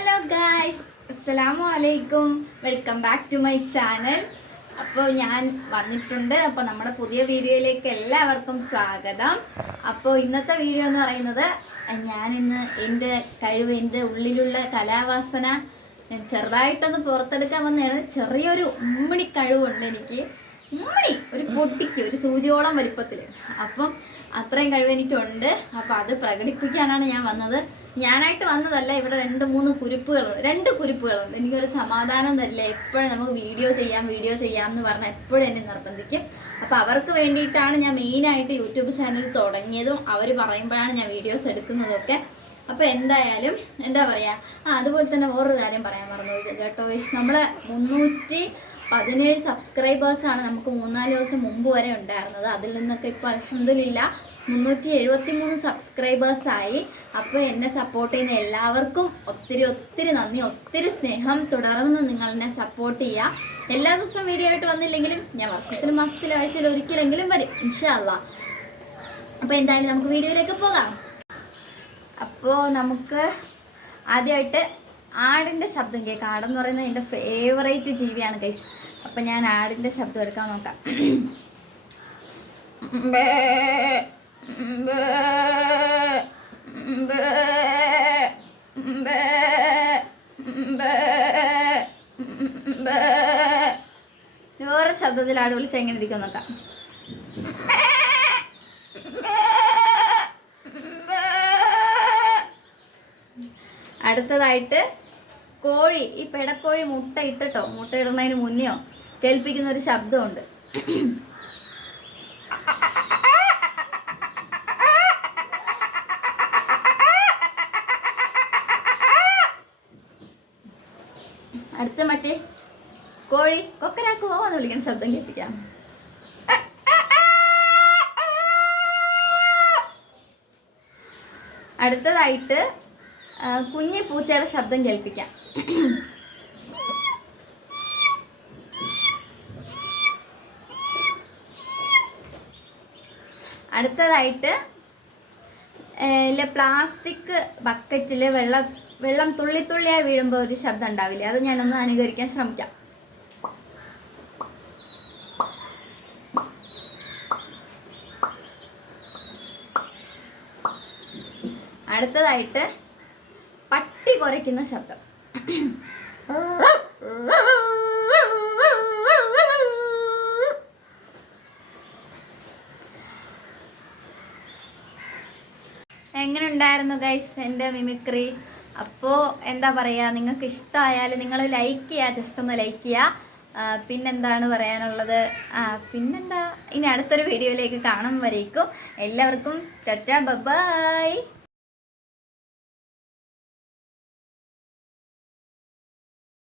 Hello guys, അസ്സലാമു അലൈക്കും. Welcome back to my channel. അപ്പോൾ ഞാൻ വന്നിട്ടുണ്ട്. അപ്പോൾ നമ്മുടെ പുതിയ വീഡിയോയിലേക്ക് എല്ലാവർക്കും സ്വാഗതം. അപ്പോൾ ഇന്നത്തെ വീഡിയോ എന്ന് പറയുന്നത്, ഞാനിന്ന് എൻ്റെ കഴിവ്, എൻ്റെ ഉള്ളിലുള്ള കലാവാസന ചെറുതായിട്ടൊന്ന് പുറത്തെടുക്കാൻ വന്നതാണ്. ചെറിയൊരു ഉമ്മണി കഴിവുണ്ട് എനിക്ക്. ഉമ്മണി ഒരു പൊട്ടിക്ക് ഒരു സൂചിയോളം വലിപ്പത്തിൽ. അപ്പം അത്രയും കഴിവ് എനിക്കുണ്ട്. അപ്പം അത് പ്രകടിപ്പിക്കാനാണ് ഞാൻ വന്നത്. ഞാനായിട്ട് വന്നതല്ല. ഇവിടെ രണ്ട് കുരിപ്പുകളുണ്ട്. എനിക്കൊരു സമാധാനം തരില്ല. എപ്പോഴും നമുക്ക് വീഡിയോ ചെയ്യാം എന്ന് പറഞ്ഞാൽ എപ്പോഴും എന്നെ നിർബന്ധിക്കും. അപ്പോൾ അവർക്ക് വേണ്ടിയിട്ടാണ് ഞാൻ മെയിനായിട്ട് യൂട്യൂബ് ചാനൽ തുടങ്ങിയതും അവർ പറയുമ്പോഴാണ് ഞാൻ വീഡിയോസ് എടുക്കുന്നതൊക്കെ. അപ്പോൾ എന്തായാലും എന്താ പറയുക, അതുപോലെ തന്നെ വേറൊരു കാര്യം പറയാൻ മറന്നു കേട്ടോ. നമ്മൾ 317 സബ്സ്ക്രൈബേഴ്സാണ് നമുക്ക് 3-4 ദിവസം മുമ്പ് വരെ ഉണ്ടായിരുന്നത്. അതിൽ നിന്നൊക്കെ ഇപ്പോൾ അൽഹംദുലില്ലാ 373 സബ്സ്ക്രൈബേഴ്സായി. അപ്പോൾ എന്നെ സപ്പോർട്ട് ചെയ്യുന്ന എല്ലാവർക്കും ഒത്തിരി നന്ദി, ഒത്തിരി സ്നേഹം. തുടർന്ന് നിങ്ങൾ എന്നെ സപ്പോർട്ട് ചെയ്യുക. എല്ലാ ദിവസവും വീഡിയോ ആയിട്ട് വന്നില്ലെങ്കിലും ഞാൻ വർഷത്തിലും മാസത്തിലും ആഴ്ചയിൽ ഒരിക്കലെങ്കിലും വരും ഇൻഷാ അല്ലാഹ്. അപ്പോൾ എന്തായാലും നമുക്ക് വീഡിയോയിലേക്ക് പോകാം. അപ്പോൾ നമുക്ക് ആദ്യമായിട്ട് ആടിൻ്റെ ശബ്ദം കേൾക്കാം. ആടെന്ന് പറയുന്നത് എൻ്റെ ഫേവറേറ്റ് ജീവിയാണ് ഗൈസ്. അപ്പം ഞാൻ ആടിൻ്റെ ശബ്ദം എടുക്കാൻ നോക്കാം. വേറെ ശബ്ദത്തിൽ ആട് വിളിച്ച് എങ്ങനെ ഇരിക്കും നോക്കാം. അടുത്തതായിട്ട് കോഴി, ഈ പെടക്കോഴി മുട്ട ഇടുന്നതിന് മുന്നെയോ കേൾപ്പിക്കുന്ന ഒരു ശബ്ദമുണ്ട്. അടുത്ത മറ്റേ കോഴി കൊക്കരാക്കുവോ എന്ന് വിളിക്കുന്ന ശബ്ദം കേൾപ്പിക്കാം. അടുത്തതായിട്ട് കുഞ്ഞി പൂച്ചയുടെ ശബ്ദം കേൾപ്പിക്കാം. അടുത്തതായിട്ട് പ്ലാസ്റ്റിക് ബക്കറ്റിൽ വെള്ളം തുള്ളിയായി വീഴുമ്പോൾ ഒരു ശബ്ദം ഉണ്ടാവില്ലേ, അത് ഞാനൊന്ന് അനുകരിക്കാൻ ശ്രമിക്കാം. അടുത്തതായിട്ട് പട്ടി കുരയ്ക്കുന്ന ശബ്ദം. എങ്ങനെ ഉണ്ടായിരുന്നു ഗൈസ് എൻ്റെ മിമിക്രി? അപ്പോൾ എന്താ പറയുക, നിങ്ങൾക്ക് ഇഷ്ടമായാൽ നിങ്ങൾ ലൈക്ക് ചെയ്യുക, ജസ്റ്റ് ഒന്ന് ലൈക്ക് ചെയ്യുക. പിന്നെന്താണ് പറയാനുള്ളത്? പിന്നെന്താ, ഇനി അടുത്തൊരു വീഡിയോയിലേക്ക് കാണും വരേക്കും എല്ലാവർക്കും ടാറ്റാ ബൈ.